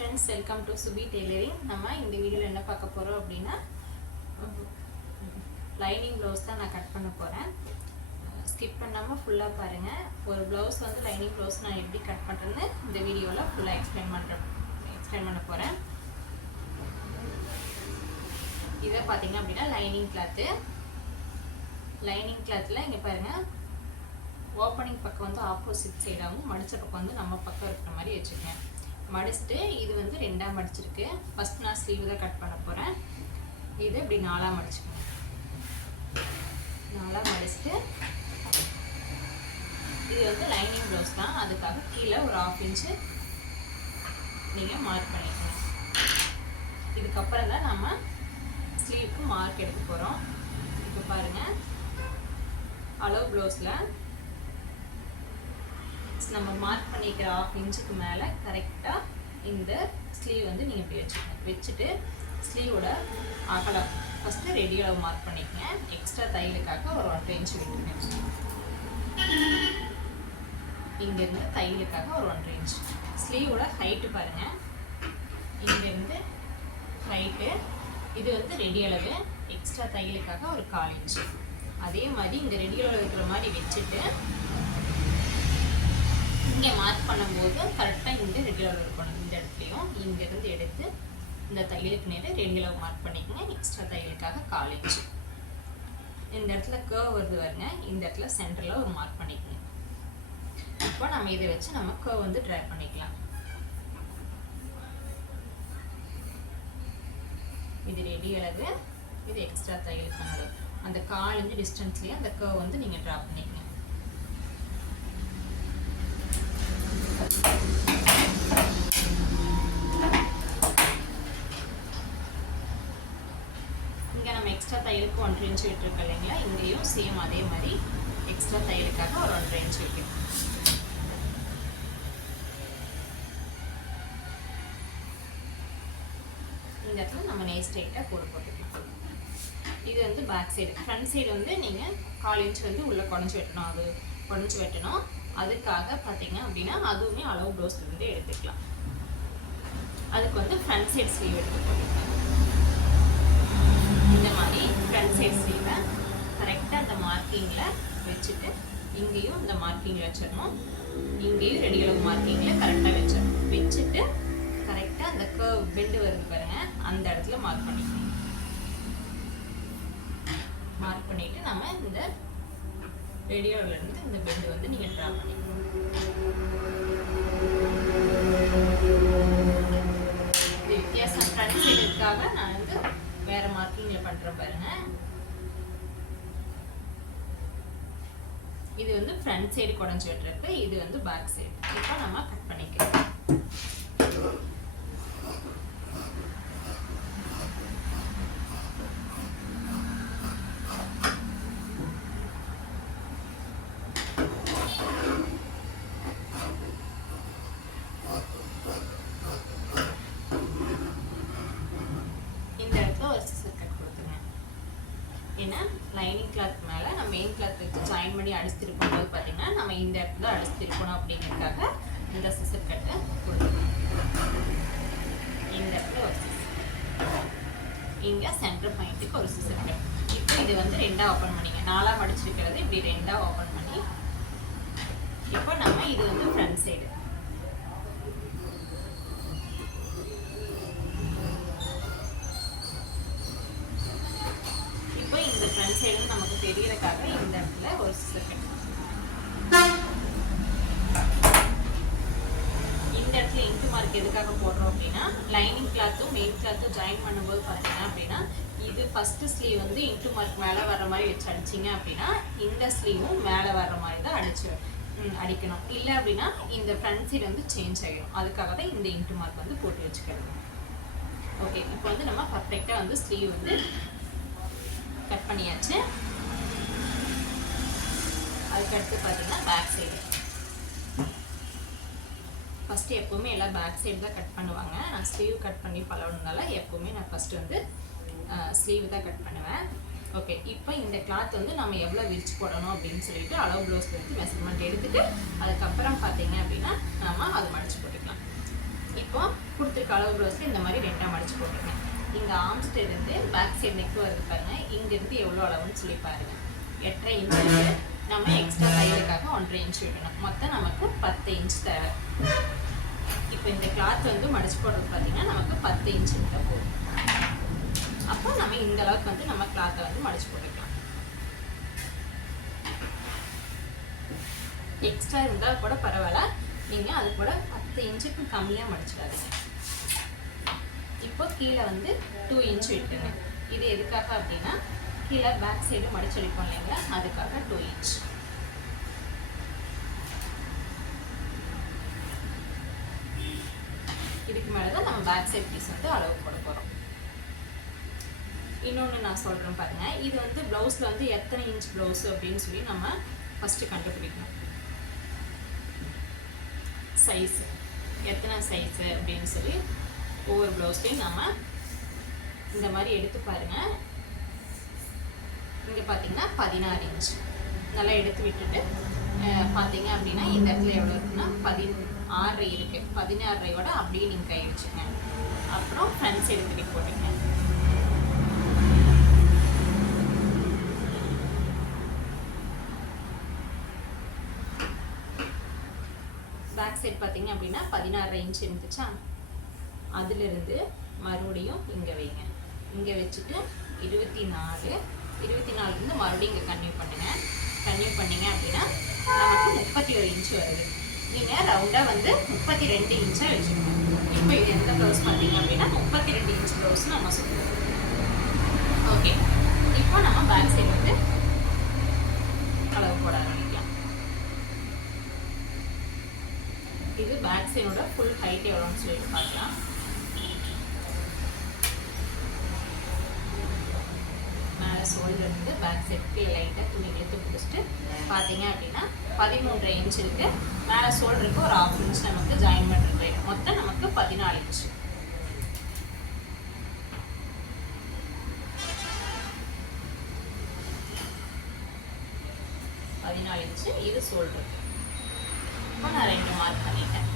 friends, welcome to Subi Tailoring. நம்ம இந்த வீடியோல என்ன பார்க்க போறோம் அப்படினா லைனிங் ப்ளவுஸ் தான் நான் கட் பண்ண போறேன். ஸ்கிப் பண்ணாம ஃபுல்லா பாருங்க. ஒரு ப்ளவுஸ் வந்து லைனிங் ப்ளவுஸ் நான் எப்படி கட் பண்றேன்னு இந்த வீடியோல ஃபுல்லா எக்ஸ்பிளைன் பண்ண போறேன். இத பாத்தீங்க அப்படினா லைனிங் கிளாத்ல இங்க பாருங்க. ஓப்பனிங் பக்கம் வந்து ஆப்போசிட் சைடாவும் மடிச்ச பக்கம் வந்து நம்ம பக்கம் இருக்கிற மாதிரி வச்சிருக்கேன். மடிச்சிட்டு இது வந்து ரெண்டா மடிச்சிருக்கு. ஃபர்ஸ்ட் நான் ஸ்லீவ் தான் கட் பண்ண போறேன். இது இப்படி நாலா மடிச்சுக்கணும். நாலா மடிச்சிட்டு இது வந்து லைனிங் ப்ளவுஸ் தான். அதுக்காக கீழே ஒரு 1/2 இன்ச் நீங்க மார்க் பண்ணிக்கணும். இதுக்கப்புறம் தான் நம்ம ஸ்லீவுக்கு மார்க் எடுக்க போறோம். இப்போ பாருங்க, அளவு ப்ளவுஸ்ல நம்ம மார்க் பண்ணிக்கிற 1/2 இன்ச்சுக்கு மேலே கரெக்டாக இந்த ஸ்லீவ் வந்து நீங்கள் இப்படி வச்சுக்கணும். வச்சுட்டு ஸ்லீவோட அகலம் ஃபஸ்ட்டு ரெடி அளவு மார்க் பண்ணிக்கங்க. எக்ஸ்ட்ரா தையலுக்காக ஒரு 1.5 இன்ச் விட்டுருங்க. இங்கேருந்து தையலுக்காக ஒரு 1.5 இன்ச். ஸ்லீவோட ஹைட்டு பாருங்கள், இங்கேருந்து ஹைட்டு இது வந்து ரெடி அளவு, எக்ஸ்ட்ரா தையலுக்காக ஒரு 1/4 இன்ச். அதே மாதிரி இந்த ரெடி அளவு இருக்கிற மாதிரி வச்சுட்டு இங்கே மார்க் பண்ணும்போது கரெக்டாக இந்த ரெடி அளவு இருக்கணும். இந்த இடத்துலையும் இங்கேருந்து எடுத்து இந்த தையலுக்கு நேரம் ரெடி அளவு மார்க் பண்ணிக்கோங்க. எக்ஸ்ட்ரா தையலுக்காக 1/4 இன்ச். இந்த இடத்துல கர்வ் வருது பாருங்க, இந்த இடத்துல சென்டரில் ஒரு மார்க் பண்ணிக்கோங்க. இப்போ நம்ம இதை வச்சு நம்ம கர்வ் வந்து ட்ரா பண்ணிக்கலாம். இது ரெடி அளவு, இது எக்ஸ்ட்ரா தையலுக்கான அளவு. அந்த 1/4 இன்ச் டிஸ்டன்ஸ்லேயே அந்த கர்வ் வந்து நீங்கள் ட்ரா பண்ணிக்கங்க. இங்கே நம்ம எக்ஸ்ட்ரா தையலுக்கு 1.5 இன்ச் விட்டுருக்கோம் இல்லைங்களா, இங்கேயும் சேம் அதே மாதிரி எக்ஸ்ட்ரா தையலுக்காக ஒரு 1.5 இன்ச் வைக்கணும். இந்த இடத்துல நம்ம நெய் ஸ்ட்ரைட்டாக போட்டுக்கலாம். இது வந்து பேக் சைடு. ஃப்ரண்ட் சைடு வந்து நீங்கள் 1/4 இன்ச் வந்து உள்ளே குறைஞ்சி வெட்டணும். அதுக்காக பார்த்தீங்க அப்படின்னா அதுவுமே அளவு ப்ளவுஸ்லேருந்து எடுத்துக்கலாம். அதுக்கு வந்து ஃப்ரண்ட் சைட் ஸ்லீவ் எடுத்து போட்டுக்கலாம். இந்த மாதிரி ஃப்ரண்ட் சைட் ஸ்லீவை கரெக்டாக அந்த மார்க்கிங்கில் வச்சுட்டு இங்கேயும் இந்த மார்க்கிங்கில் வச்சிடணும். இங்கேயும் ரெடி அளவு மார்க்கிங்கில் கரெக்டாக வச்சுட்டு கரெக்டாக அந்த கர்வ் பெண்டு வருது பாருங்க, அந்த இடத்துல மார்க் பண்ணிக்கணும். மார்க் பண்ணிவிட்டு நம்ம இந்த ரேடியோவிலேருந்து இந்த பெண்டு வந்து நீங்கள் ட்ரா பண்ணிக்கணும். இது வித்தியாசம் ஃப்ரண்ட் சைடுக்காக நான் வந்து வேறு மார்க்கிங்கில் பண்ணுறேன் பாருங்கள். இது வந்து ஃப்ரண்ட் சைடு குறைஞ்சி வெட்டுறதுக்கு, இது வந்து பேக் சைடு. இப்போ நம்ம கட் பண்ணிக்கலாம். ஏன்னா லைனிங் கிளாத் மேலே நம்ம மெயின் கிளாத் வச்சு ஜாயின் பண்ணி அடிச்சிருக்கும் போது பார்த்தீங்கன்னா நம்ம இந்த இடத்துல அடிச்சிருக்கணும் அப்படிங்கிறதுக்காக இந்த சிசர் கட்டை கொடுத்துருக்கோம். இந்த இடத்துல ஒரு சிசர், இங்கே சென்டர் பாயிண்ட்டுக்கு ஒரு சிசர் கட். இப்போ இது வந்து 2ஆ ஓப்பன் பண்ணிங்க. 4ஆ மடிச்சிருக்கிறது இப்படி 2ஆ ஓப்பன் பண்ணி இப்போ நம்ம இது வந்து ஃப்ரண்ட் சைடு. இந்த ஃப்ரண்ட் சைடு நமக்கு தெரியறதுக்காக இந்த இடத்துல ஒரு சிசர் கட். இந்த இடத்துல இன்ட்டு மார்க் எதுக்காக போடுறோம் அப்படின்னா, லைனிங் கிளாத்தும் மெயின் கிளாத்தும் ஜாயின் பண்ணும்போது பார்த்தீங்கன்னா அப்படின்னா இது ஃபர்ஸ்ட் ஸ்லீவ் வந்து இன்ட்டு மார்க் மேலே வர்ற மாதிரி வச்சு அடிச்சிங்க அப்படின்னா இந்த ஸ்லீவும் மேலே வர்ற மாதிரி தான் அடிக்கணும். இல்லை அப்படின்னா இந்த ஃப்ரண்ட் சைடு வந்து சேஞ்ச் ஆகிடும். அதுக்காக தான் இந்த இன்ட்டு மார்க் வந்து போட்டு வச்சுக்கிறது. ஓகே, இப்போ வந்து நம்ம பர்ஃபெக்டாக வந்து ஸ்லீவ் வந்து கட் பண்ணியாச்சு. அதுக்கடுத்து பார்த்தீங்கன்னா பேக் சைடு. ஃபஸ்ட்டு எப்போவுமே எல்லாம் பேக் சைடு தான் கட் பண்ணுவாங்க. நான் ஸ்லீவ் கட் பண்ணி பழகினால எப்போவுமே நான் ஃபஸ்ட்டு வந்து ஸ்லீவ் தான் கட் பண்ணுவேன். ஓகே, இப்போ இந்த கிளாத் வந்து நம்ம எவ்வளோ விரிச்சு போடணும் அப்படின்னு சொல்லிட்டு அளவு ப்ளவுஸ்ல இருந்து மெஷர்மெண்ட் எடுத்துட்டு அதுக்கப்புறம் பார்த்தீங்க அப்படின்னா நம்ம அதை மடிச்சு போட்டுக்கலாம். இப்போ கொடுத்துருக்க அளவு ப்ளவுஸில் இந்த மாதிரி 2ஆக மடிச்சு போட்டுருங்க. இங்கே ஆம்ஸ்ட் இருந்து பேக் சைடு நெக் வருது பாருங்கள். இங்கேருந்து எவ்வளோ அளவுன்னு சொல்லி பாருங்கள். 8.5 இன்ச்சு நம்ம எக்ஸ்ட்ரா தையலுக்காக 1.5 இன்ச் விடணும். மொத்தம் நமக்கு 10 இன்ச் தேவை. இப்போ இந்த கிளாத் வந்து மடிச்சு போடுறது பார்த்தீங்கன்னா நமக்கு 10 இன்ச்சு மட்டும் போதும். அப்போ நம்ம இந்த அளவுக்கு வந்து நம்ம கிளாத்தை வந்து மடிச்சு போட்டுக்கலாம். எக்ஸ்ட்ரா இருந்தால் கூட பரவாயில்ல, நீங்கள் அது கூட 10 இன்ச்சுக்கு கம்மியாக மடிச்சிடாதீங்க. இப்போ கீழே வந்து 2 இன்ச் விட்டுருங்க. இது எதுக்காக அப்படின்னா கீழே பேக் சைடு மடிச்சடிப்போம் இல்லைங்களா, அதுக்காக 2 இன்ச். இதுக்கு மேலே தான் நம்ம பேக் சைட் பீஸ் வந்து அளவு போட போகிறோம். இன்னொன்று நான் சொல்கிறேன் பாருங்கள். இது வந்து ப்ளவுஸில் வந்து எத்தனை இன்ச் ப்ளவுஸு அப்படின்னு சொல்லி நம்ம ஃபஸ்ட்டு கண்டுபிடிக்கணும். சைஸு எத்தனை சைஸு அப்படின்னு சொல்லி ஒவ்வொரு ப்ளவுஸ்லையும் நம்ம இந்த மாதிரி எடுத்து பாருங்கள். இங்கே பார்த்தீங்கன்னா 16 இன்ச் நல்லா எடுத்து விட்டுட்டு பார்த்தீங்க அப்படின்னா இந்த இடத்துல எவ்வளோ இருக்குன்னா 16 இருக்குது. 16 அப்படியே நீங்கள் கை வச்சுங்க. அப்புறம் ஃப்ரண்ட் சைடு திருப்பி போட்டுங்க. பேக் சைடு பார்த்தீங்க அப்படின்னா 16 இன்ச் இருந்துச்சா, அதிலிருந்து மறுபடியும் இங்கே வைங்க. இங்கே வச்சுட்டு 24 24 மறுபடியும் இங்கே கன்டினியூ பண்ணுங்கள். கன்டினியூ பண்ணிங்க அப்படின்னா நமக்கு 31 இன்ச் வருது. நீங்கள் ரவுண்டாக வந்து 32 இன்ச்சாக வச்சுக்கணும். இப்போ இது எந்த ப்ளவுஸ் பார்த்தீங்க அப்படின்னா 32 இன்ச் ப்ளவுஸ் நம்ம சொல்லுவோம். ஓகே, இப்போ நம்ம பேக் சைடு வந்து அளவு போட ஆரம்பிக்கலாம். இது பேக் சைடோட ஃபுல் ஹைட் எவ்வளோன்னு சொல்லிட்டு பார்க்கலாம். மேலே ஷோல்டர் இருந்து பேக் சைடுக்கு லைட்டாக துணி எடுத்து பிடிச்சிட்டு பார்த்தீங்க அப்படின்னா 13.5 இன்ச் இருக்குது. மேலே ஷோல்டருக்கு ஒரு 1/2 இன்ச் நமக்கு ஜாயின் பண்ணுறது. மொத்தம் நமக்கு 14 இன்ச். இது ஷோல்டர். இப்போ நான் 2 மார்க் பண்ணிட்டேன்.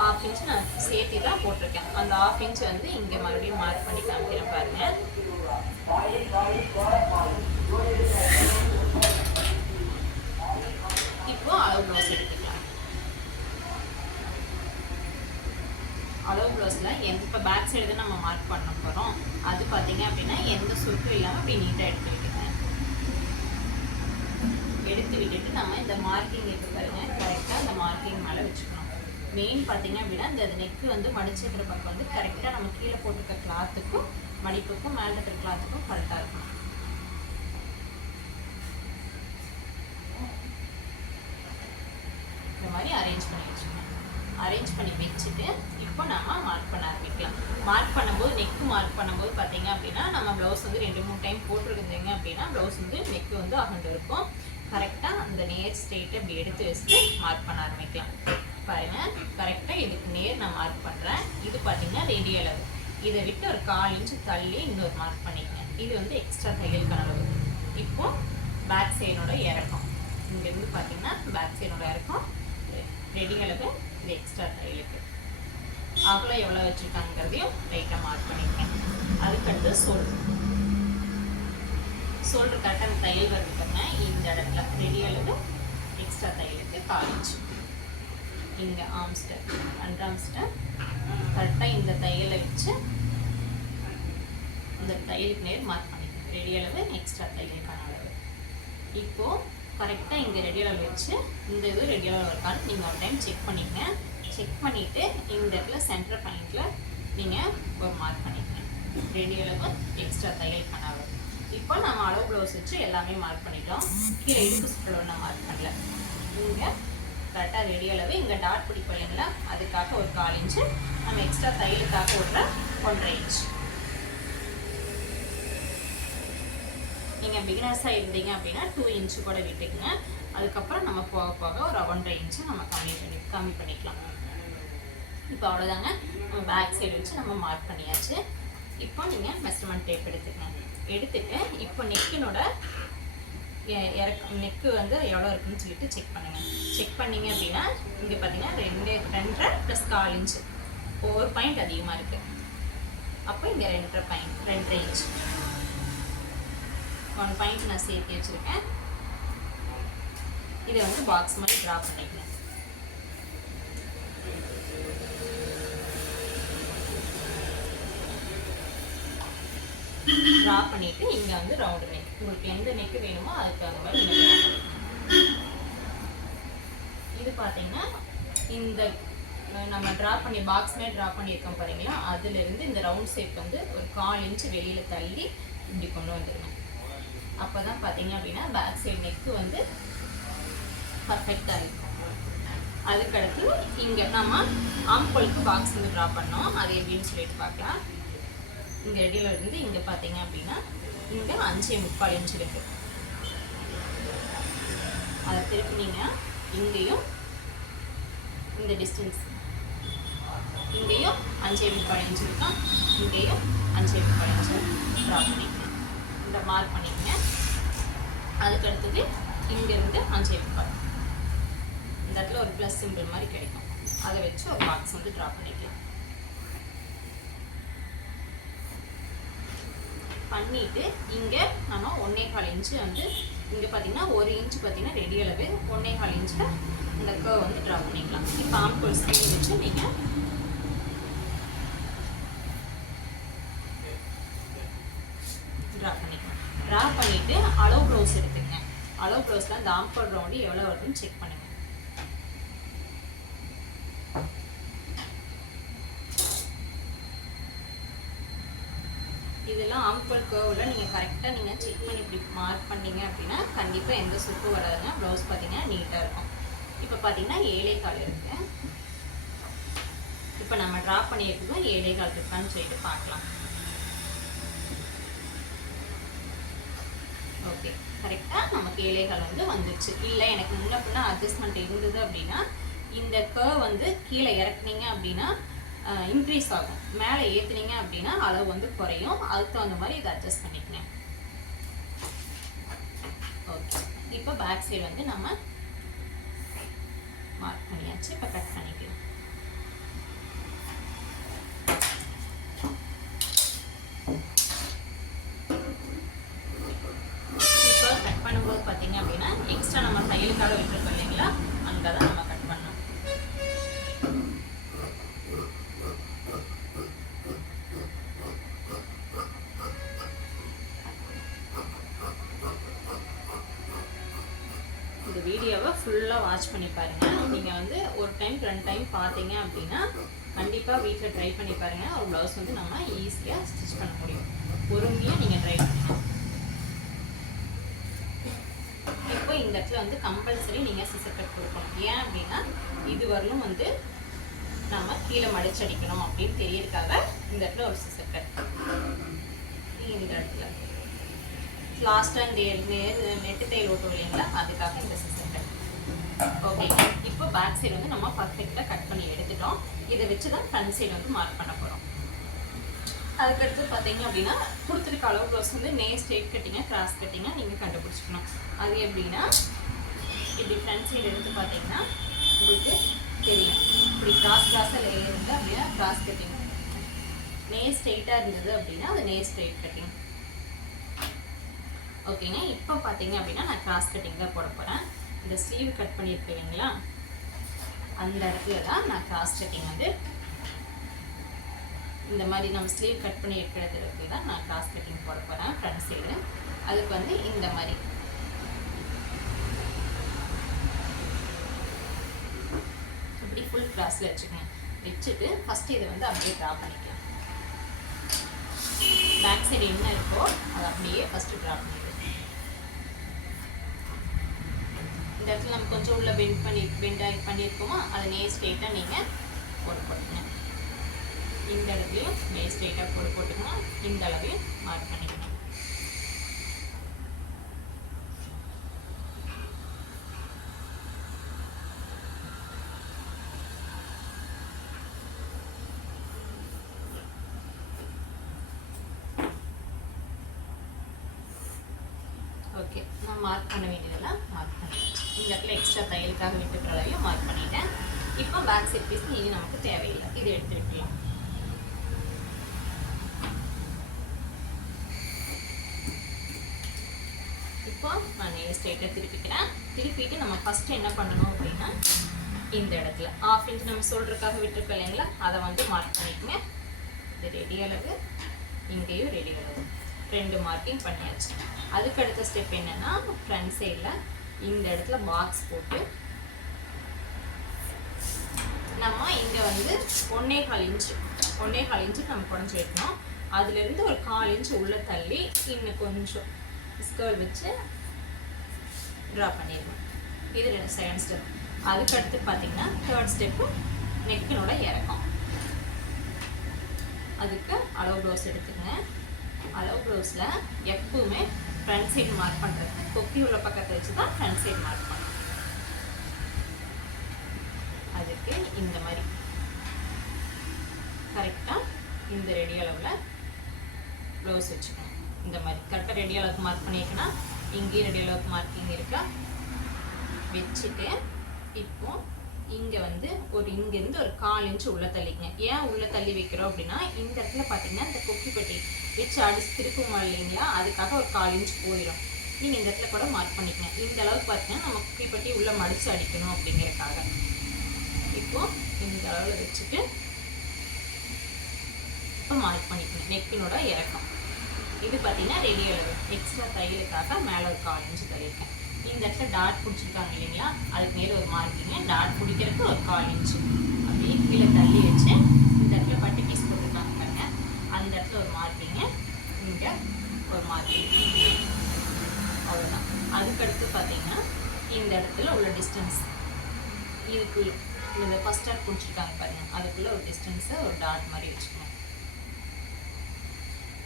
½ இன்ச் நான் சேர்த்து தான் போட்டிருக்கேன். அந்த ½ இன்ச் வந்து இங்கே மறுபடியும் மார்க் பண்ணி காமிக்கிறேன் பாருங்க. இப்போ அளவு ப்ளவுஸ் எடுத்துக்கலாம். அளவு ப்ளவுஸில் இப்போ பேக் சைடு தான் நம்ம மார்க் பண்ண போகிறோம். அது பார்த்தீங்க அப்படின்னா எந்த சுருக்கும் இல்லாமல் அப்படி நீட்டாக எடுத்து விட்டுக்கேன். எடுத்து விட்டுட்டு நம்ம இந்த மார்க்கிங் எடுத்து பாருங்க, கரெக்டாக அந்த மார்க்கிங் மேலே வச்சுக்கணும். மெயின் பார்த்தீங்க அப்படின்னா இந்த நெக்கு வந்து மடிச்சிருக்கிற பக்கம் வந்து கரெக்டாக நம்ம கீழே போட்டிருக்க கிளாத்துக்கும் மடிப்புக்கும் மேலே இருக்கிற கிளாத்துக்கும் கரெக்டாக இருக்கணும். இந்த மாதிரி அரேஞ்ச் பண்ணி வச்சுக்கணும். அரேஞ்ச் பண்ணி வச்சுட்டு இப்போ நம்ம மார்க் பண்ண ஆரம்பிக்கலாம். மார்க் பண்ணும்போது நெக்கு மார்க் பண்ணும்போது பார்த்தீங்க அப்படின்னா நம்ம ப்ளவுஸ் வந்து 2-3 டைம் போட்டிருந்தீங்க அப்படின்னா ப்ளவுஸ் வந்து நெக்கு வந்து அகண்டு இருக்கும். கரெக்டாக அந்த நேர் ஸ்ட்ரெயிட்டை இப்படி எடுத்து வச்சுட்டு மார்க் பண்ண ஆரம்பிக்கலாம். பாருங்க, கரெக்டாக இதுக்கு நேர் நான் மார்க் பண்ணுறேன். இது பார்த்தீங்கன்னா ரெடி அளவு. இதை விட்டு ஒரு 1/4 இன்ச்சு தள்ளி இன்னொரு மார்க் பண்ணிக்கேன். இது வந்து எக்ஸ்ட்ரா தையலுக்கான அளவு. இப்போ பேக் சைடோட இறக்கம் இங்கேருந்து பார்த்தீங்கன்னா பேக் சைடோட இறக்கம் ரெடி அளவு. இது எக்ஸ்ட்ரா தையலுக்கு அகலம் எவ்வளோ வச்சுருக்காங்கிறதையும் லைட்டாக மார்க் பண்ணிக்கேன். அதுக்கடுத்து ஷோல்டர் கரெக்டாக தையல் வருது பாருங்க. இந்த இடத்துல ரெடி அளவு எக்ஸ்ட்ரா தையலுக்கு 1/4 இன்ச்சு. இங்கே ஆம்ஸ்டர் அண்டர் ஆம்ஸ்டர் கரெக்டாக இந்த தையலை வச்சு இந்த தையலுக்கு நேர் மார்க் பண்ணிக்கணும். ரெடி அளவு எக்ஸ்ட்ரா தையலுக்கான அளவு. இப்போது கரெக்டாக இங்கே ரெடி அளவு வச்சு இந்த இது ரெடி அளவு இருக்கான்னு நீங்கள் ஒரு டைம் செக் பண்ணிக்கங்க. செக் பண்ணிவிட்டு இந்த இடத்துல சென்டர் பாயிண்டில் நீங்கள் ஒரு மார்க் பண்ணிக்கங்க. ரெடி அளவு எக்ஸ்ட்ரா தையலுக்கான அளவு. இப்போ நம்ம அளவு ப்ளவுஸ் வச்சு எல்லாமே மார்க் பண்ணிட்டோம். கீழே இடுப்பு சுற்றளவு நான் மார்க் பண்ணல. இங்கே கரெக்டாக ரெடி அளவு. இங்கே டாட் பிடிப்போம் இல்லைங்களா, அதுக்காக ஒரு 1/4 இன்ச்சு. நம்ம எக்ஸ்ட்ரா தையலுக்காக விட்ற 1.5 இன்ச். நீங்கள் பிகினர்ஸாக இருந்தீங்க அப்படின்னா 2 இன்ச்சு கூட விட்டுக்குங்க. அதுக்கப்புறம் நம்ம போக போக ஒரு 1.5 இன்ச்சு நம்ம கம்மி பண்ணிக்கலாம். இப்போ அவ்வளோதாங்க. நம்ம பேக் சைடு வச்சு நம்ம மார்க் பண்ணியாச்சு. இப்போ நீங்கள் மெஷர்மெண்ட் டேப் எடுத்துக்கங்க. எடுத்துட்டு இப்போ நெக்கினோட நெக்கு வந்து எவ்வளோ இருக்குன்னு சொல்லிட்டு செக் பண்ணுங்கள். செக் பண்ணிங்க அப்படின்னா இங்கே பார்த்தீங்கன்னா 2.5 + 1/4 இன்ச்சு, ஒரு பாயிண்ட் அதிகமாக இருக்குது. அப்போ இங்கே 2.5 இன்ச் 1 பாயிண்ட் நான் சேர்த்து வச்சுருக்கேன். இதை வந்து பாக்ஸ் மாதிரி ட்ரா பண்ணிக்கலாம். ட்ரா பண்ணிவிட்டு இங்கே வந்து ரவுண்டு நெக், உங்களுக்கு எந்த நெக்கு வேணுமோ அதுக்கு தகுந்த மாதிரி நீங்கள் ட்ரா பண்ணிக்கலாம். இது பார்த்தீங்கன்னா இந்த நம்ம ட்ரா பண்ணி பாக்ஸ் மாதிரி ட்ரா பண்ணியிருக்கோம் பாருங்களா, அதுலேருந்து இந்த ரவுண்ட் ஷேப் வந்து ஒரு 1/4 இன்ச்சு வெளியில் தள்ளி இப்படி கொண்டு வந்துடுங்க. அப்போ தான் பார்த்தீங்க அப்படின்னா பேக் சைடு நெக்கு வந்து பர்ஃபெக்டாக இருக்கும். அதுக்கடுத்து இங்கே நம்ம ஆம்கோலுக்கு பாக்ஸ் வந்து ட்ரா பண்ணோம், அது எப்படின்னு சொல்லிட்டு பார்க்கலாம். இங்கே இடையில இருந்து இங்கே பார்த்தீங்க அப்படின்னா இங்கே 5.75 இன்ச் இருக்குது. அதை திருப்பினீங்க, இங்கேயும் இந்த டிஸ்டன்ஸ் இங்கேயும் 5.75 இன்ச் இருக்கும், இங்கேயும் 5.75 இன்ச் ட்ரா பண்ணிக்கங்க, இந்த மார்க் பண்ணிக்கங்க. அதுக்கடுத்தது இங்கேருந்து 5.75 இந்த இடத்துல ஒரு ப்ளஸ் சிம்பிள் மாதிரி கிடைக்கும், அதை வச்சு ஒரு பாக்ஸ் வந்து ட்ரா பண்ணிக்கலாம். பண்ணிவிட்டு இங்கே நம்ம 1.25 இன்ச்சு வந்து இங்கே பார்த்தீங்கன்னா 1 இன்ச்சு பார்த்தீங்கன்னா ரெடி அளவு, 1.25 இன்ச்சில் இந்த கர்வ் வந்து ட்ரா பண்ணிக்கலாம். இப்போ ஆம்கோல் ஸ்கேல் வச்சு நீங்கள் ட்ரா பண்ணிக்கலாம். ட்ரா பண்ணிவிட்டு அளவு ப்ளவுஸ் எடுத்துக்கங்க. அளவு ப்ளவுஸில் அந்த ஆம்கோல் ரவுண்டு எவ்வளோ வருதுன்னு செக் பண்ணுங்கள். இதெல்லாம் ஆம்கோல் கர்வில் நீங்கள் கரெக்டாக நீங்கள் செக் பண்ணி இப்படி மார்க் பண்ணிங்க அப்படின்னா கண்டிப்பாக எந்த சுப்பு வராதுங்க. ப்ளவுஸ் பார்த்தீங்கன்னா நீட்டாக இருக்கும். இப்போ பார்த்தீங்கன்னா 7.25 இருக்குது. இப்போ நம்ம ட்ரா பண்ணியிருக்கோம் 7.25 இருக்கான்னு சொல்லிட்டு பார்க்கலாம். ஓகே, கரெக்டாக நமக்கு 7.25 வந்து வந்துடுச்சு. இல்லை எனக்கு முன்ன பின்ன அட்ஜஸ்ட்மெண்ட் இருந்தது அப்படின்னா இந்த கர்வ் வந்து கீழே இறக்குனீங்க அப்படின்னா இன்க்ரீஸ் ஆகும், மேலே ஏற்றுனீங்க அப்படின்னா அளவு வந்து குறையும். அதுக்கு தகுந்த மாதிரி இதை அட்ஜஸ்ட் பண்ணிக்கணும். ஓகே, இப்போ பேக் சைடு வந்து நம்ம மார்க் பண்ணியாச்சு. இப்போ கட் பண்ணிக்கலாம். இப்போ கட் பண்ணும்போது பார்த்தீங்க அப்படின்னா எக்ஸ்ட்ரா நம்ம தையலுக்காக விட்டுருக்கோம் இல்லைங்களா, அங்கே தான் நம்ம கட் பண்ணோம். இந்த வீடியோவை ஃபுல்லாக வாட்ச் பண்ணி பாருங்கள். நீங்கள் வந்து ஒரு டைம் 2 டைம் பார்த்தீங்க அப்படின்னா கண்டிப்பாக வீட்டில் ட்ரை பண்ணி பாருங்கள். ஒரு ப்ளவுஸ் வந்து நம்ம ஈஸியாக ஸ்டிச் பண்ண முடியும். பொறுமையாக நீங்கள் ட்ரை பண்ணுங்கள். இப்போ இந்த இடத்துல வந்து கம்பல்சரி நீங்கள் சிசர் கட் கொடுக்கணும். ஏன் அப்படின்னா இது வரலும் வந்து நம்ம கீழே மடிச்சடிக்கணும் அப்படின்னு தெரியறதுக்காக இந்த இடத்துல ஒரு சிசர் கட். இந்த இடத்துல லாஸ்ட்டாக இந்த நெட்டு தையல் ஓட்டும் இல்லைங்களா, அதுக்காக இந்த சிசர் கட். ஓகே, இப்போ பேக் சைடு வந்து நம்ம பர்ஃபெக்டாக கட் பண்ணி எடுத்துட்டோம். இதை வச்சு தான் ஃப்ரண்ட் சைடு வந்து மார்க் பண்ண போகிறோம். அதுக்கடுத்து பார்த்தீங்க அப்படின்னா கொடுத்துருக்க அளவு ப்ளவுஸ் வந்து ஸ்ட்ரெயிட் கட்டிங்க கிராஸ் கட்டிங்க நீங்கள் கண்டுபிடிச்சிக்கணும். அது எப்படின்னா இப்படி ஃப்ரண்ட் சைடு எடுத்து பார்த்தீங்கன்னா உங்களுக்கு தெரியும். இப்படி கிராஸாக இருந்து அப்படின்னா கிராஸ் கட்டிங், ஸ்ட்ரெயிட்டாக இருந்தது அப்படின்னா அது ஸ்ட்ரெயிட் கட்டிங். ஓகேங்க, இப்போ பார்த்தீங்க அப்படின்னா நான் கிராஸ் கட்டிங் தான் போட போகிறேன். இந்த ஸ்லீவ் கட் பண்ணியிருக்கேன் இல்லைங்களா, அந்த இடத்துல தான் நான் கிராஸ் கட்டிங் வந்து இந்த மாதிரி நம்ம ஸ்லீவ் கட் பண்ணி இருக்கிறதுக்கு தான் நான் கிராஸ் கட்டிங் போட போகிறேன் ஃப்ரண்ட் சைடு. அதுக்கு வந்து இந்த மாதிரி இப்படி ஃபுல் கிராஸில் வச்சுக்கோங்க. வச்சுட்டு ஃபஸ்ட்டு இதை வந்து அப்படியே ட்ரா பண்ணிக்கலாம். பேக் சைடு என்ன இருக்கோ அதை அப்படியே ஃபஸ்ட்டு ட்ரா பண்ணிடுங்க. இந்த இடத்துல நம்ம கொஞ்சம் உள்ள பெண்ட் பண்ணியிருக்கோமா, அதை ஸ்ட்ரெயிட்டாக நீங்கள் போட்டுங்க. இந்த அளவையும் ஸ்ட்ரெயிட்டாக போட்டுக்கோங்க. இந்த அளவையும் மார்க் பண்ணிக்கணும். ஓகே, நான் மார்க் பண்ண வேண்டியதெல்லாம் மார்க் பண்ணிட்டேன். இந்த இடத்துல எக்ஸ்ட்ரா தையலுக்காக விட்டுக்கிற அளவையும் மார்க் பண்ணிட்டேன். இப்போ பேக் சைட் பீஸ் இனி நமக்கு தேவையில்லை, இதை எடுத்து விட்டுலாம். இப்போ நான் ஸ்ட்ரைட்டாக திருப்பிக்கிறேன். திருப்பிட்டு நம்ம ஃபஸ்ட்டு என்ன பண்ணணும் அப்படின்னா, இந்த இடத்துல 1/2 இன்ச் நம்ம சொல்கிறதுக்காக விட்டுருக்கோம் இல்லைங்களா, அதை வந்து மார்க் பண்ணிக்கோங்க. இது ரெடி அளவு, இங்கேயும் ரெடி அளவு, 2 மார்க்கிங் பண்ணியாச்சு. அதுக்கு அடுத்த ஸ்டெப் என்னென்னா, ஃப்ரண்ட் சைடில் இந்த இடத்துல பாக்ஸ் போட்டு நம்ம இங்கே வந்து 1.25 இன்ச்சு நம்ம குறைஞ்சி வைக்கணும். அதுலேருந்து ஒரு 1/4 இன்ச்சு உள்ளே தள்ளி இன்னும் கொஞ்சம் ஸ்கர்ட் வச்சு ட்ரா பண்ணிடணும். இது செகண்ட் ஸ்டெப். அதுக்கடுத்து பார்த்தீங்கன்னா தேர்ட் ஸ்டெப்பு நெக்கினோட இறக்கம். அதுக்கு அளவு ப்ளவுஸ் எடுத்துக்கங்க. அளவு ப்ளவுஸில் எப்பவுமே ஃப்ரண்ட் சைடு மார்க் பண்ணுறதுக்கு கொக்கி உள்ள பக்கத்தை வச்சு தான் ஃப்ரண்ட் சைடு மார்க் பண்ணணும். அதுக்கு இந்த மாதிரி கரெக்டாக இந்த ரெடி அளவில் ப்ளவுஸ் வச்சுக்கணும். இந்த மாதிரி கரெக்டாக ரெடி அளவுக்கு மார்க் பண்ணியிருக்கேன்னா இங்கேயும் ரெடி அளவுக்கு மார்க்கிங் இருக்கா வச்சுட்டு, இப்போ இங்கே வந்து இங்கேருந்து ஒரு 1/4 இன்ச்சு உள்ளே தள்ளிக்கங்க. ஏன் உள்ளே தள்ளி வைக்கிறோம் அப்படின்னா, இந்த இடத்துல பார்த்தீங்கன்னா இந்த கொக்கி பெட்டி வச்சு அடிச்சு திருப்புமா இல்லைங்களா, அதுக்காக ஒரு 1/4 இன்ச் போயிடும். நீங்கள் இந்த இடத்துல கூட மார்க் பண்ணிக்கங்க. இந்த அளவுக்கு பார்த்தீங்கன்னா நம்ம கொக்கி பெட்டி உள்ளே மடித்து அடிக்கணும் அப்படிங்கிறதுக்காக. இப்போ இந்த அளவில் வச்சுட்டு இப்போ மார்க் பண்ணிக்கணும் நெக்கினோட இறக்கம். இது பார்த்தீங்கன்னா ரெடி அளவு. எக்ஸ்ட்ரா தையலுக்காக மேலே ஒரு 1/4 இன்ச்சு தள்ளியிருக்கேன். இந்த இடத்துல டாட் பிடிச்சிருக்காங்க இல்லைங்களா, அதுக்கு மேலே ஒரு மார்க்கிங்க. டாட் பிடிக்கிறதுக்கு ஒரு 1/4 இன்ச்சு அப்படியே கீழே தள்ளி வச்சு இந்த இடத்துல பட்டி பீஸ் போட்டுருக்காங்க பாருங்க, அந்த இடத்துல ஒரு மார்க்கிங்க, இங்கே ஒரு மார்க்கிங். அவ்வளோதான். அதுக்கடுத்து பார்த்தீங்கன்னா இந்த இடத்துல உள்ள டிஸ்டன்ஸ் இதுக்குள்ள இந்த ஃபஸ்ட் டாட் பிடிச்சிருக்காங்க பாருங்க, அதுக்குள்ளே ஒரு டிஸ்டன்ஸை ஒரு டாட் மாதிரி வச்சுக்கணும்.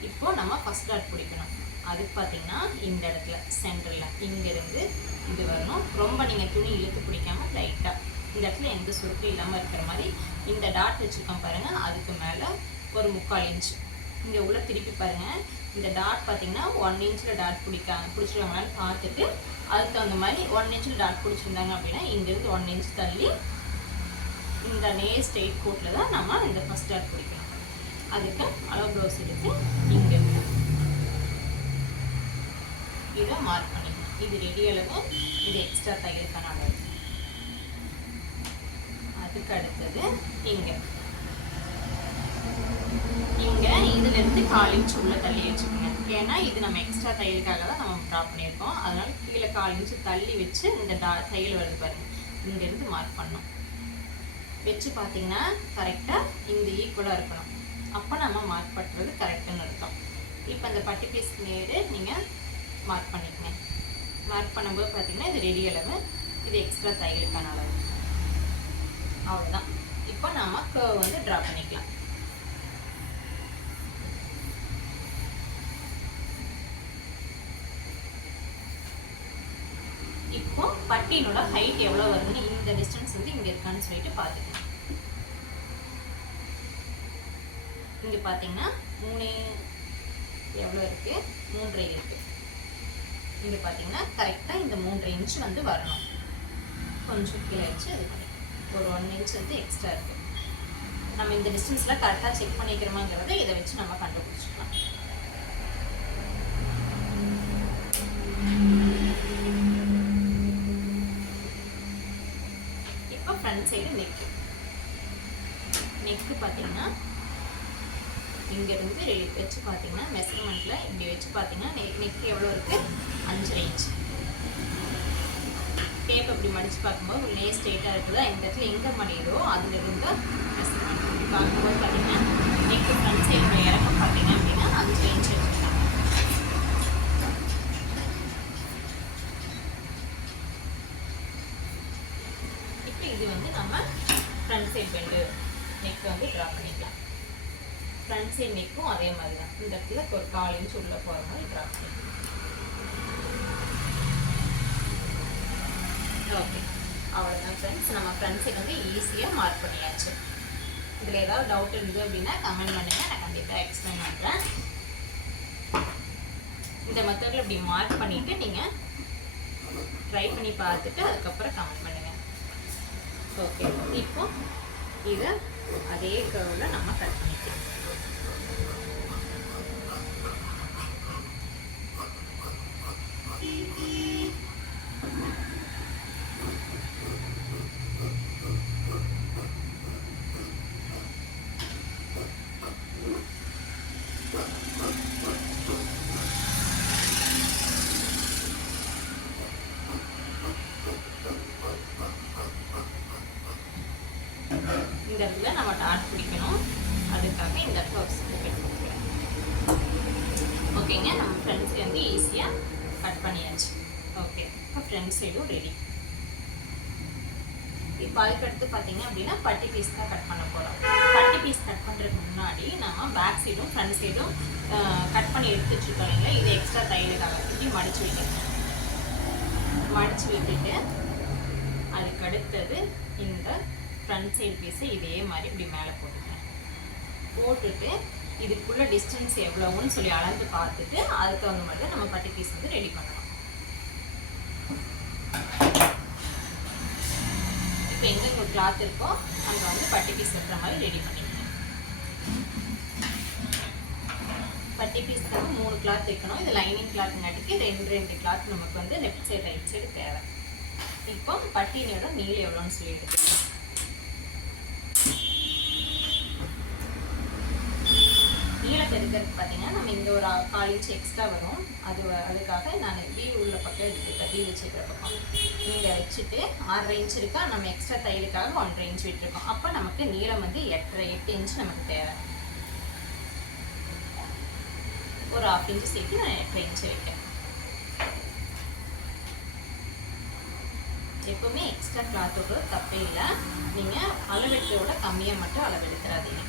இப்போ நம்ம ஃபஸ்ட் டாட் பிடிக்கணும். அதுக்கு பார்த்தீங்கன்னா இந்த இடத்துல சென்டரில் இங்கேருந்து இது வரணும். ரொம்ப நீங்கள் துணி இழுத்து பிடிக்காமல் லைட்டாக இந்த இடத்துல எந்த சுருக்கு இல்லாமல் இருக்கிற மாதிரி இந்த டாட் வச்சுருக்கோம் பாருங்கள், அதுக்கு மேலே ஒரு 3/4 இன்ச் இங்கே உள்ள திருப்பி பாருங்கள். இந்த டாட் பார்த்தீங்கன்னா 1 இன்ச்சில் டாட் பிடிச்சிருக்காங்களான்னு பார்த்துட்டு அதுக்கு தகுந்த மாதிரி 1 இன்ச்சில் டாட் பிடிச்சிருந்தாங்க அப்படின்னா இங்கேருந்து 1 இன்ச் தள்ளி இந்த ஸ்ட்ரெயிட் கோட்டில் தான் நம்ம இந்த ஃபஸ்ட் டாட் பிடிக்கணும். அதுக்கு அளவு ப்ளவுஸ் எடுத்து இங்கே இதை மார்க் பண்ணிக்கணும். இது ரெடி அளவு, இது எக்ஸ்ட்ரா தையலுக்கான அளவு. அதுக்கு அடுத்தது இங்கே இதுலேருந்து 1/4 இன்ச் உள்ள தள்ளி வச்சுக்கோங்க. ஏன்னா இது நம்ம எக்ஸ்ட்ரா தையலுக்காக தான் நம்ம ட்ரா பண்ணியிருக்கோம். அதனால கீழே 1/4 இன்ச்சு தள்ளி வச்சு இந்த தையல் வருது பாருங்க, இங்கேருந்து மார்க் பண்ணணும். வச்சு பார்த்தீங்கன்னா கரெக்டாக இந்த ஈக்குவலாக இருக்கணும். அப்போ நம்ம மார்க் பண்ணுறது கரெக்டுன்னு அர்த்தம். இப்போ இந்த பட்டி பீஸ் நேரு நீங்கள் மார்க் பண்ணிக்கங்க. மார்க் பண்ணும்போது பார்த்தீங்கன்னா இது ரெடி அளவு, இது எக்ஸ்ட்ரா தையலுக்கான அளவு. அவ்வளோதான். இப்போ நம்ம கர்வ் வந்து ட்ரா பண்ணிக்கலாம். இப்போ பட்டினோட ஹைட் எவ்வளோ வருதுன்னு இந்த டிஸ்டன்ஸ் வந்து இங்கே இருக்கான்னு சொல்லிட்டு பார்த்துக்கலாம். இங்கே பார்த்தீங்கன்னா 3 எவ்வளோ இருக்குது, 3.5 இருக்குது. இங்கே பார்த்தீங்கன்னா கரெக்டாக இந்த 3.5 இன்ச் வந்து வரணும். கொஞ்சம் கீழே வச்சு அது பண்ணி ஒரு 1 இன்ச் வந்து எக்ஸ்ட்ரா இருக்குது. நம்ம இந்த டிஸ்டன்ஸில் கரெக்டாக செக் பண்ணிக்கிறோமாங்கிறத இதை வச்சு நம்ம கண்டுபிடிச்சிக்கலாம். இப்போ ஃப்ரண்ட் சைடு நெக்கு பார்த்தீங்கன்னா இங்கேருந்து வச்சு பார்த்தீங்கன்னா மெஷர்மெண்ட்டில் இப்படி வச்சு பார்த்தீங்கன்னா நெக் எவ்வளோ இருக்குது, 5.5 இன்ச். டேப் அப்படி மடித்து பார்க்கும்போது ஒரு ஸ்ட்ரெயிட்டாக இருக்குதா, இந்த இடத்துல எங்கே மடியுதோ அதுலேருந்து மெஷர்மெண்ட் இப்படி பார்க்கும்போது பார்த்தீங்கன்னா நெக்கு ஃப்ரண்ட் சைடோட இறக்கம் பார்த்தீங்க அப்படின்னா 5 இன்ச் வச்சுக்கலாம். இப்போ இது வந்து நம்ம ஃப்ரண்ட் சைட் பெண்டு நெக் வந்து ட்ரா பண்ணிக்கலாம். ஃப்ரண்ட் சைட் நெக்கும் அதே மாதிரி தான். இந்த இடத்துல ஒரு 1/4 இன்ச் உள்ளே போகிற மாதிரி ட்ரா பண்ணிக்கலாம். ஓகே, அவ்வளோதான் ஃப்ரெண்ட்ஸ். நம்ம ஃப்ரண்ட் சைட் வந்து ஈஸியாக மார்க் பண்ணியாச்சு. இதில் ஏதாவது டவுட் இருந்தது அப்படின்னா கமெண்ட் பண்ணுங்கள், நான் கண்டிப்பாக எக்ஸ்பிளைன் பண்ணுறேன். இந்த மெத்தடில் இப்படி மார்க் பண்ணிவிட்டு நீங்கள் ட்ரை பண்ணி பார்த்துட்டு அதுக்கப்புறம் கமெண்ட் பண்ணுங்கள். ஓகே, இப்போ இதை அதே கர்வில் நம்ம கட் பண்ணிக்கலாம். இந்த இடத்துல நம்ம டாட் பிடிக்கணும், அதுக்காக இந்த இடத்துல ஒரு ஸ்டிக் எடுத்துக்கிறேன். ஓகேங்க, நம்ம ஃப்ரண்ட் சைடு வந்து ஈஸியாக கட் பண்ணியாச்சு. ஓகே, இப்போ ஃப்ரண்ட் சைடும் ரெடி. இப்போ அதுக்கடுத்து பார்த்தீங்க அப்படின்னா பட்டி பீஸ் தான் கட் பண்ண போகிறோம். பட்டி பீஸ் கட் பண்ணுறதுக்கு முன்னாடி நம்ம பேக் சைடும் ஃப்ரண்ட் சைடும் கட் பண்ணி எடுத்து வச்சுருக்கோம் இல்லைங்களா, இது எக்ஸ்ட்ரா தையலுக்காக இப்படி மடித்து விட்டுருக்கேன். மடித்து விட்டுட்டு அதுக்கு அடுத்தது இந்த ஃப்ரண்ட் சைடு பீஸை இதே மாதிரி இப்படி மேலே போட்டுக்கிறேன். போட்டுட்டு இதுக்குள்ள டிஸ்டன்ஸ் எவ்வளோன்னு சொல்லி அளந்து பார்த்துட்டு அதுக்கு தகுந்த மாதிரி தான் நம்ம பட்டி பீஸ் வந்து ரெடி பண்ணணும். இப்போ எங்கெங்க கிளாத் இருக்கோ அங்கே வந்து பட்டி பீஸ் வைக்கிற மாதிரி ரெடி பண்ணிக்கணும். பட்டி பீஸ்க்கு வந்து 3 கிளாத் வைக்கணும். இது லைனிங் கிளாத்ங்காட்டிக்கு 2 கிளாத் நமக்கு வந்து லெஃப்ட் சைடு ரைட் சைடு தேவை. இப்போ பட்டினியோட நீளம் எவ்வளோன்னு சொல்லி எடுத்துக்கலாம். நீளத்தை எடுக்கிறதுக்கு பார்த்தீங்கன்னா நம்ம இங்கே ஒரு 1/4 இன்ச் எக்ஸ்ட்ரா வரும். அதுக்காக நான் வி உள்ள பக்கம் எடுத்துக்கிட்டேன். வி வச்சுக்கிற பக்கம் இங்கே வச்சுட்டு 1/2 இன்ச் இருக்கா, நம்ம எக்ஸ்ட்ரா தையலுக்காக 1/2 இன்ச் விட்டுருக்கோம். அப்போ நமக்கு நீளம் வந்து 8 இன்ச் நமக்கு தேவை. ஒரு 1/2 இன்ச் சேர்த்து நான் 8 இன்ச் வைக்கிறேன். எப்பவுமே எக்ஸ்ட்ரா கிளாத்தோட தப்பே இல்லை, நீங்கள் அளவெட்டோட கம்மியாக மட்டும் அளவெடுத்துறாதீங்க.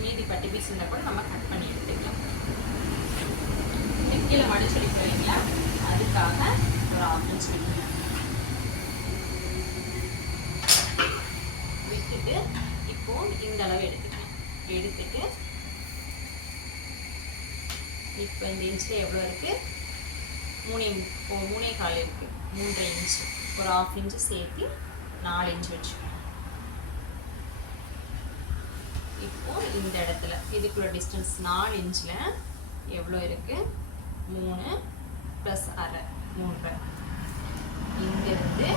மீதி பட்டி பீஸ் இருந்தால் கூட நம்ம கட் பண்ணி எடுத்துக்கலாம். கீழே மடிச்சு வைக்கிறீங்களா, அதுக்காக ஒரு 1/2 இன்ச் விட்டுருங்க. விட்டுட்டு இப்போ இந்த அளவு எடுத்துக்கலாம். எடுத்துட்டு இப்போ இந்த இன்ச்சில் எவ்வளோ இருக்குது, 3.25 இருக்குது. 3.5 இன்ச்சு ஒரு 1/2 இன்ச்சு சேர்த்து 4 இன்ச் வச்சுக்கணும். இப்போ இந்த இடத்துல இதுக்குள்ள டிஸ்டன்ஸ் 4 இன்ச்சில் எவ்வளோ இருக்குது, 3 + 1/2 3. இங்கேருந்து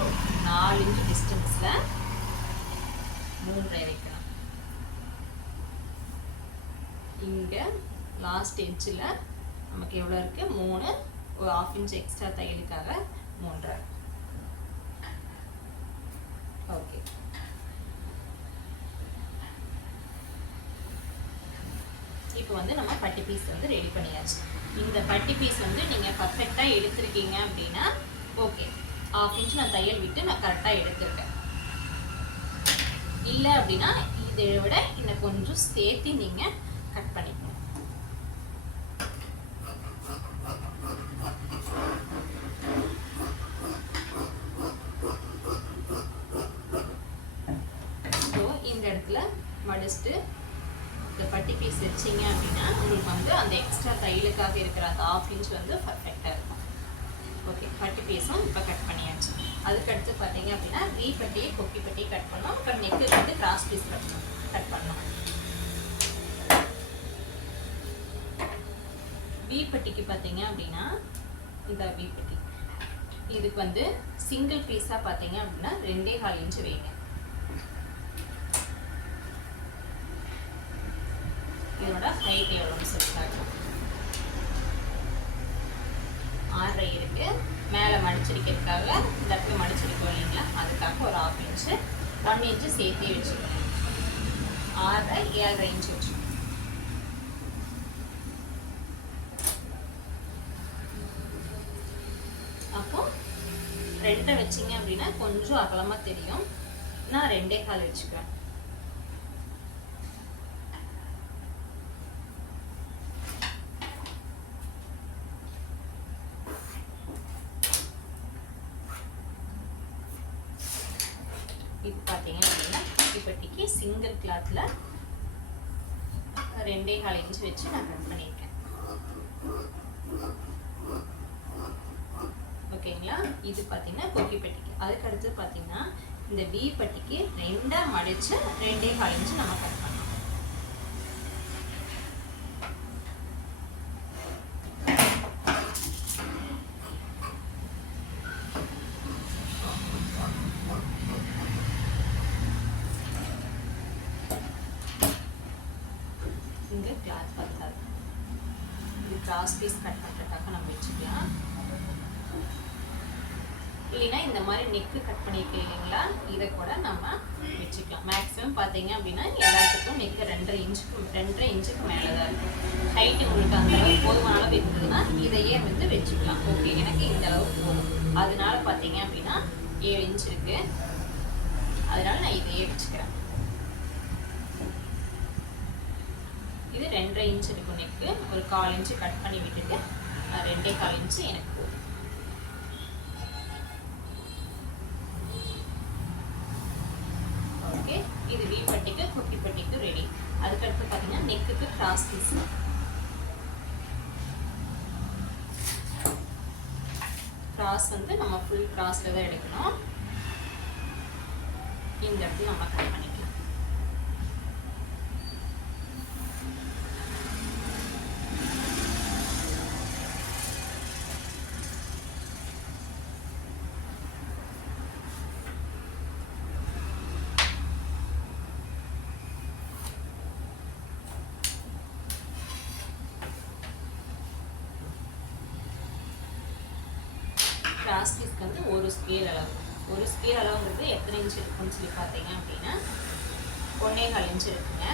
4 இன்ச் டிஸ்டன்ஸில் 3 வைக்கணும். இங்கே லாஸ்ட் எட்ஜில் நமக்கு எவ்வளோ இருக்குது, 3, ஒரு 1/2 இன்ச் எக்ஸ்ட்ரா தையலுக்காக 3. ஓகே, இப்போ வந்து நம்ம பட்டி பீஸ் வந்து ரெடி பண்ணியாச்சு. இந்த பட்டி பீஸ் வந்து நீங்கள் பர்ஃபெக்டாக எடுத்துருக்கீங்க அப்படின்னா ஓகே, 1/2 இன்ச் நான் தையல் விட்டு நான் கரெக்டாக எடுத்துருக்கேன். இல்லை அப்படின்னா இதை விட இன்னும் கொஞ்சம் சேர்த்து நீங்கள் கட் பண்ணிக்கணும். ஸோ இந்த இடத்துல மடிச்சுட்டு இந்த பட்டி பீஸ் வச்சிங்க அப்படின்னா உங்களுக்கு வந்து அந்த எக்ஸ்ட்ரா தையலுக்காக இருக்கிற அந்த 1/2 இன்ச் வந்து பர்ஃபெக்டாக இருக்கும். ஓகே, பட்டி பீஸும் இப்போ கட் பண்ணியாச்சு. அதுக்கடுத்து பார்த்தீங்க அப்படின்னா வி பட்டி கொக்கி பட்டி கட் பண்ணோம். அப்புறம் நெக்கு வந்து கிராஸ் பீஸ் கட் பண்ணோம். வி பட்டிக்கு பார்த்தீங்க அப்படின்னா இந்த வி பட்டி இதுக்கு வந்து சிங்கிள் பீஸாக பார்த்தீங்க அப்படின்னா 2.25 இன்ச் வைங்க. இதோட ஹைட் எவ்வளோன்னு சொல்லிட்டாங்க, 6.5 இருக்கு. மேலே மடிச்சிருக்கிறதுக்காக இந்த இடத்துல மடிச்சிருக்கோம் இல்லைங்களா, அதுக்காக ஒரு 1/2 இன்ச்சு 1 இன்ச்சு சேர்த்தே வச்சுக்கணும். 6.5 7.5 இன்ச்சு வச்சுக்கணும். அப்போ 2 வச்சிங்க அப்படின்னா கொஞ்சம் அகலமாக தெரியும். நான் 2.25 வச்சுக்கிறேன். இப்போ பார்த்தீங்க அப்படின்னா இப்பட்டிக்கு சிங்கிள் கிளாத்தில் 2.25 இன்ச் வச்சு நான் கட் பண்ணியிருக்கேன். ஓகேங்களா? இது பார்த்தீங்கன்னா கொக்கி பட்டிக்கு. அதுக்கு அடுத்து பார்த்தீங்கன்னா இந்த வி பட்டிக்கு 2 மடிச்சு 2.25 இன்ச் நம்ம கட் பண்ணலாம். இங்கே கிளாத் பத்தாது, இது கிராஸ் பீஸ் கட் பண்ணுறதுக்காக நம்ம வச்சுக்கலாம். இல்லைன்னா இந்த மாதிரி நெக்கு கட் பண்ணியிருக்கேன் இல்லைங்களா, இதை கூட நம்ம வச்சுக்கலாம். மேக்ஸிமம் பார்த்தீங்க அப்படின்னா எல்லாத்துக்கும் நெக்கு 2.5 இன்ச்சுக்கு மேலே தான் இருக்கும். ஹைட்டு உங்களுக்கு அந்த அளவு போதுமான அளவு இருந்ததுன்னா இதையே வந்து வச்சுக்கலாம். ஓகே, எனக்கு இந்த அளவு போதும். அதனால பார்த்தீங்க அப்படின்னா 7 இன்ச் இருக்கு, அதனால நான் இதையே வச்சுக்கிறேன். இது 2.5 இன்ச் இருக்கும் நெக்கு, ஒரு 1/4 இன்ச்சு கட் பண்ணி விட்டுட்டு 2.25 இன்ச்சு எனக்கு போதும். ஓகே, இது வி பட்டிக்கு குட்டி பட்டிக்கு ரெடி. அதுக்கடுத்து பார்த்தீங்கன்னா நெக்குக்கு கிராஸ் பீஸ். கிராஸ் வந்து நம்ம ஃபுல் கிராஸில் தான் எடுக்கணும். இந்த இடத்துல நம்ம கட் பண்ணிக்கலாம். கிராஸ் பீஸ்க்கு வந்து ஒரு ஸ்கேல் அளவுங்கிறது எத்தனை இன்ச் இருக்குன்னு சொல்லி பார்த்தீங்க அப்படின்னா 1.25 இன்ச் இருக்குங்க.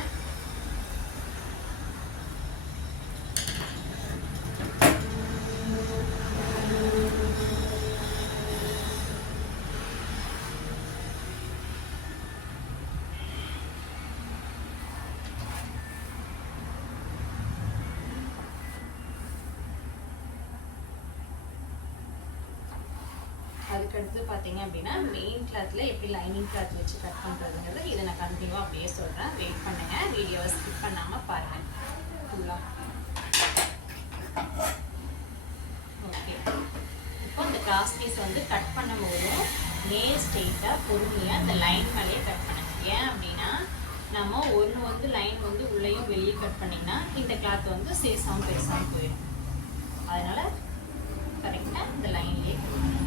அதுக்கடுத்து பார்த்தீங்க அப்படின்னா மெயின் கிளாத்தில் எப்படி லைனிங் கிளாத் வச்சு கட் பண்ணுறதுங்கிறது இதை நான் கண்டினியூவாக அப்படியே சொல்கிறேன். வெயிட் பண்ணுங்கள், வீடியோவை ஸ்கிப் பண்ணாமல் பாருங்கள் ஃபுல்லாக. ஓகே, இப்போ இந்த கிராஸ் பீஸ் வந்து கட் பண்ணும்போதும் நேர் ஸ்ட்ரெயிட்டாக பொறுமையாக இந்த லைன் மேலேயே கட் பண்ணுங்க. ஏன் அப்படின்னா நம்ம ஒன்று வந்து லைன் வந்து உள்ளேயும் வெளியே கட் பண்ணிங்கன்னா இந்த கிளாத் வந்து சேசாமல் பெருசாக போயிடும். அதனால் கரெக்டாக இந்த லைன்லேயே கட் பண்ணுங்க.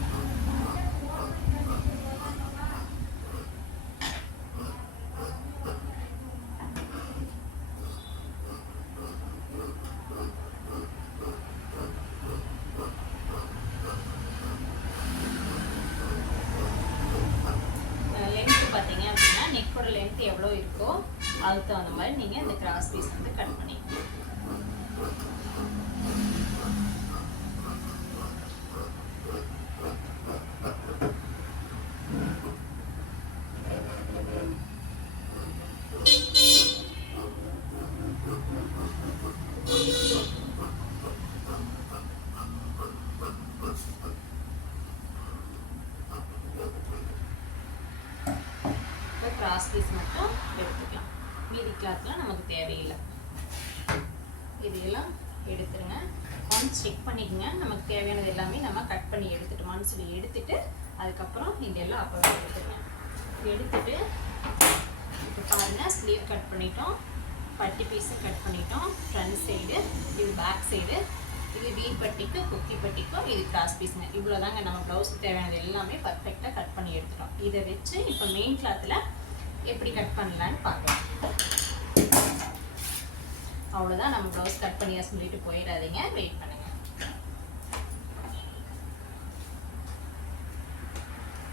லென்த் எவ்வளோ இருக்கோ அதுக்கு தகுந்த மாதிரி நீங்கள் இந்த கிராஸ் பீஸ் வந்து கட் பண்ணிக்கணும். கிராஸ் பீஸ் மட்டும் எடுத்துக்கலாம், மீதி கிளாத்லாம் நமக்கு தேவையில்லை. இதையெல்லாம் எடுத்துருங்க. ஒன்ஸ் செக் பண்ணிக்கோங்க, நமக்கு தேவையானது எல்லாமே நம்ம கட் பண்ணி எடுத்துட்டோமான்னு சொல்லி எடுத்துட்டு அதுக்கப்புறம் இதெல்லாம் அப்போ எடுத்துருங்க. எடுத்துட்டு இப்போ பாருங்கள், ஸ்லீவ் கட் பண்ணிட்டோம், பட்டி பீஸும் கட் பண்ணிட்டோம். ஃப்ரண்ட் சைடு, இது பேக் சைடு, இது வி பட்டிக்கு குக்கி பட்டிக்கும் இது கிராஸ் பீஸுங்க. இவ்வளோ தாங்க நம்ம ப்ளவுஸுக்கு தேவையானது எல்லாமே பர்ஃபெக்டாக கட் பண்ணி எடுத்துட்டோம். இதை வச்சு இப்போ மெயின் கிளாத்தில் எப்படி கட் பண்ணலான்னு பார்க்கலாம். அவ்வளோதான், நம்ம ப்ளவுஸ் கட் பண்ணியா சொல்லிட்டு போயிடாதீங்க, வெயிட் பண்ணுங்க.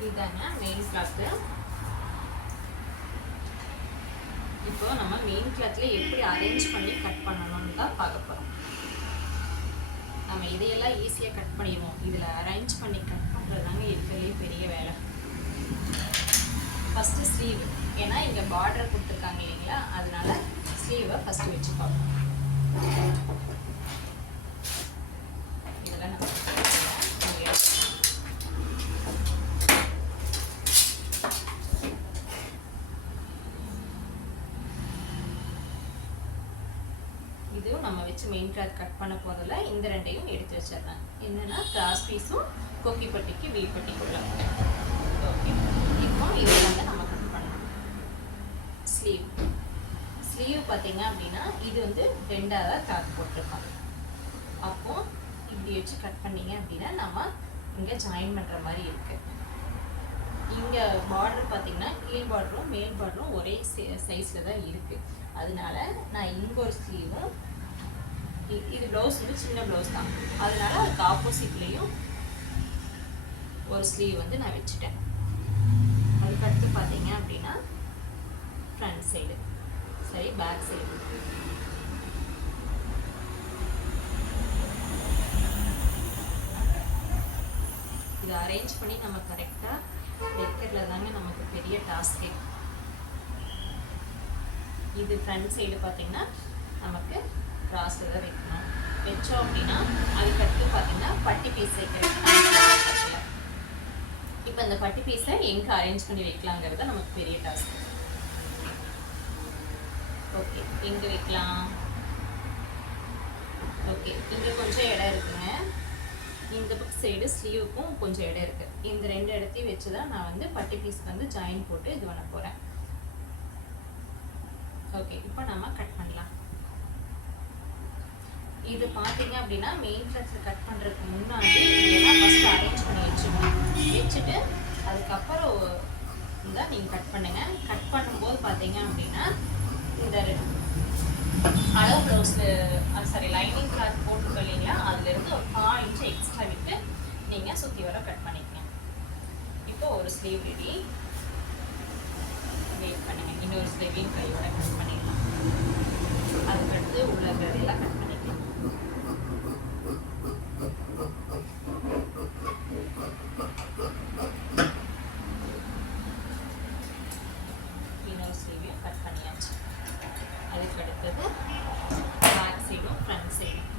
இதுதாங்க மெயின் கிளாத்து. இப்போ நம்ம மெயின் கிளாத்தில் எப்படி அரேஞ்ச் பண்ணி கட் பண்ணணும்னு தான் பார்க்க போகிறோம். நம்ம இதையெல்லாம் ஈஸியாக கட் பண்ணிடுவோம், இதில் அரேஞ்ச் பண்ணி கட் பண்ணுறதுதாங்க இருக்கிறதுலே பெரிய வேலை. ஃபஸ்ட்டு ஸ்லீவ், ஏன்னா இங்கே பார்டர் கொடுத்துருக்காங்க இல்லைங்களா, அதனால ஸ்லீவை ஃபஸ்ட்டு வச்சு பார்ப்போம். இதெல்லாம் நம்ம கிளாத் கட் பண்ண போதில் இந்த ரெண்டையும் எடுத்து வச்சிடுறேன். என்னென்னா கிராஸ் பீஸும் கொக்கி பட்டிக்கு வீ பட்டிக்குள்ள. ஓகே, இப்போ இதை வந்து நம்ம கட் பண்ணலாம். ஸ்லீவ் பார்த்தீங்க அப்படின்னா இது வந்து 2ஆக கிளாத் போட்டிருக்கோம். அப்போது இப்படி வச்சு கட் பண்ணிங்க அப்படின்னா நம்ம இங்கே ஜாயின் பண்ணுற மாதிரி இருக்குது. இங்கே பார்டர் பார்த்தீங்கன்னா கீழ் பார்டரும் மேல் பார்டரும் ஒரே சைஸில் தான் இருக்குது. அதனால நான் இங்கே ஒரு ஸ்லீவும், இது ப்ளவுஸ் வந்து சின்ன ப்ளவுஸ் தான், அதனால அதுக்கு ஆப்போசிட்லேயும் ஒரு ஸ்லீவ் வந்து நான் வச்சுட்டேன். அதுக்கடுத்து பார்த்தீங்க அப்படின்னா ஃப்ரண்ட் சைடு, சரி பேக் சைடு. இதை அரேஞ்ச் பண்ணி நம்ம கரெக்டாக வைக்கிறதுல தாங்க நமக்கு பெரிய டாஸ்கே. இது ஃப்ரண்ட் சைடு பார்த்தீங்கன்னா நமக்கு கிராஸில் தான் வைக்கணும். வச்சோம் அப்படின்னா அதுக்கடுத்து பார்த்தீங்கன்னா பட்டி பீஸ் வைக்கிறேன். இப்போ இந்த பட்டி பீஸை எங்கே அரேஞ்ச் பண்ணி வைக்கலாங்கிறத நமக்கு பெரிய டாஸ்க். ஓகே, எங்கே வைக்கலாம்? ஓகே, இங்கே கொஞ்சம் இடம் இருக்குங்க. இந்த பக்கம் சைடு ஸ்லீவுக்கும் கொஞ்சம் இடம் இருக்குது. இந்த 2 இடத்தையும் வச்சு தான் நான் வந்து பட்டி பீஸ்க்கு வந்து ஜாயின் போட்டு இது பண்ண போகிறேன். ஓகே, இப்போ நம்ம கட் பண்ணலாம். இது பார்த்தீங்க அப்படின்னா மெயின் கிளாஸில் கட் பண்ணுறதுக்கு முன்னாடி இதெல்லாம் ஃபஸ்ட்டு அரேஞ்ச் பண்ணி வச்சுட்டு அதுக்கப்புறம் தான் நீங்கள் கட் பண்ணுங்கள். கட் பண்ணும்போது பார்த்தீங்க அப்படின்னா இந்த அளவு ப்ளவுஸில் சாரி லைனிங் கிளாத் போட்டுருக்கோம் இல்லைங்களா, அதுலேருந்து ஒரு 4 இன்ச்சு எக்ஸ்ட்ரா விட்டு நீங்கள் சுற்றி வர கட் பண்ணிக்கங்க. இப்போ ஒரு ஸ்லீவ் ரெடி. வெயிட் பண்ணுங்க, இன்னொரு ஸ்லீவையும் கையோட கட் பண்ணிடலாம். அதுக்கடுத்து உள்ள இருக்கிறதெல்லாம் கட் பண்ணிக்கலாம். இன்னொரு ஸ்லீவையும் கட் பண்ணியாச்சு. அதுக்கு அடுத்தது பேக் சைடும் ஃப்ரண்ட் சைடும்.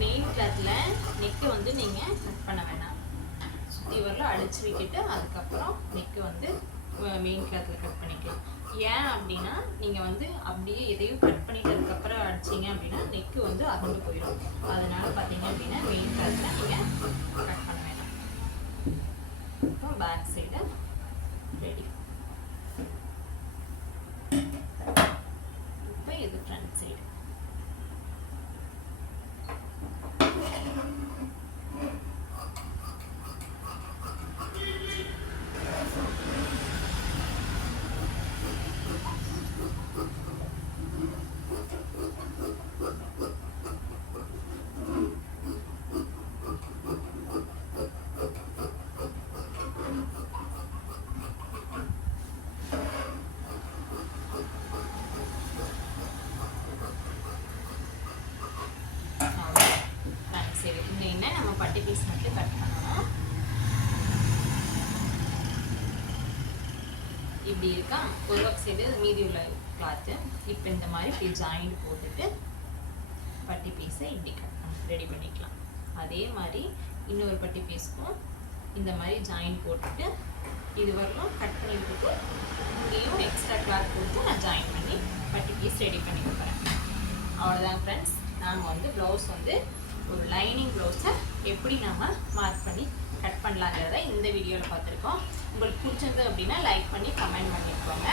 மெயின் கிளாத்தில் நெக்கு வந்து நீங்கள் கட் பண்ண வேணாம். சுற்றி வரல அடிச்சு விட்டுட்டு அதுக்கப்புறம் நெக்கு வந்து மெயின் கிளாத்தில் கட் பண்ணிக்கலாம். ஏன் அப்படின்னா நீங்கள் வந்து அப்படியே எதையும் கட் பண்ணிட்டு அதுக்கப்புறம் அடிச்சிங்க அப்படின்னா நெக்கு வந்து அகண்டு போயிடும். அதனால பார்த்தீங்க அப்படின்னா மெயின் கிளாத்தில் நீங்கள் கட் பண்ண வேணாம். இப்போ பேக் சைடு ரெடி. இப்போ இது ஃப்ரண்ட் சைடு. நம்ம பட்டி பீஸ் மட்டும் கட் பண்ணணும். இப்படி இருக்கா ஒரு பக்கம் சைடு மீதி உள்ள கிளாத்து. இப்போ இந்த மாதிரி இப்படி ஜாயிண்ட் போட்டுட்டு பட்டி பீஸை இப்படி கட் பண்ணி ரெடி பண்ணிக்கலாம். அதே மாதிரி இன்னொரு பட்டி பீஸ்க்கும் இந்த மாதிரி ஜாயின் போட்டுட்டு இது வரணும் கட் பண்ணி விட்டுட்டு இங்கேயும் எக்ஸ்ட்ரா கிளாத் போட்டு நான் ஜாயின் பண்ணி பட்டி பீஸ் ரெடி பண்ணி கொடுக்குறேன். அவ்வளோதான் ஃப்ரெண்ட்ஸ். நாம் வந்து ப்ளவுஸ் வந்து ஒரு லைனிங் ப்ளவுஸை எப்படி நம்ம மார்க் பண்ணி கட் பண்ணலாங்கிறத இந்த வீடியோவில் பார்த்துருக்கோம். உங்களுக்கு பிடிச்சிருந்தது அப்படின்னா லைக் பண்ணி கமெண்ட் பண்ணிக்கோங்க.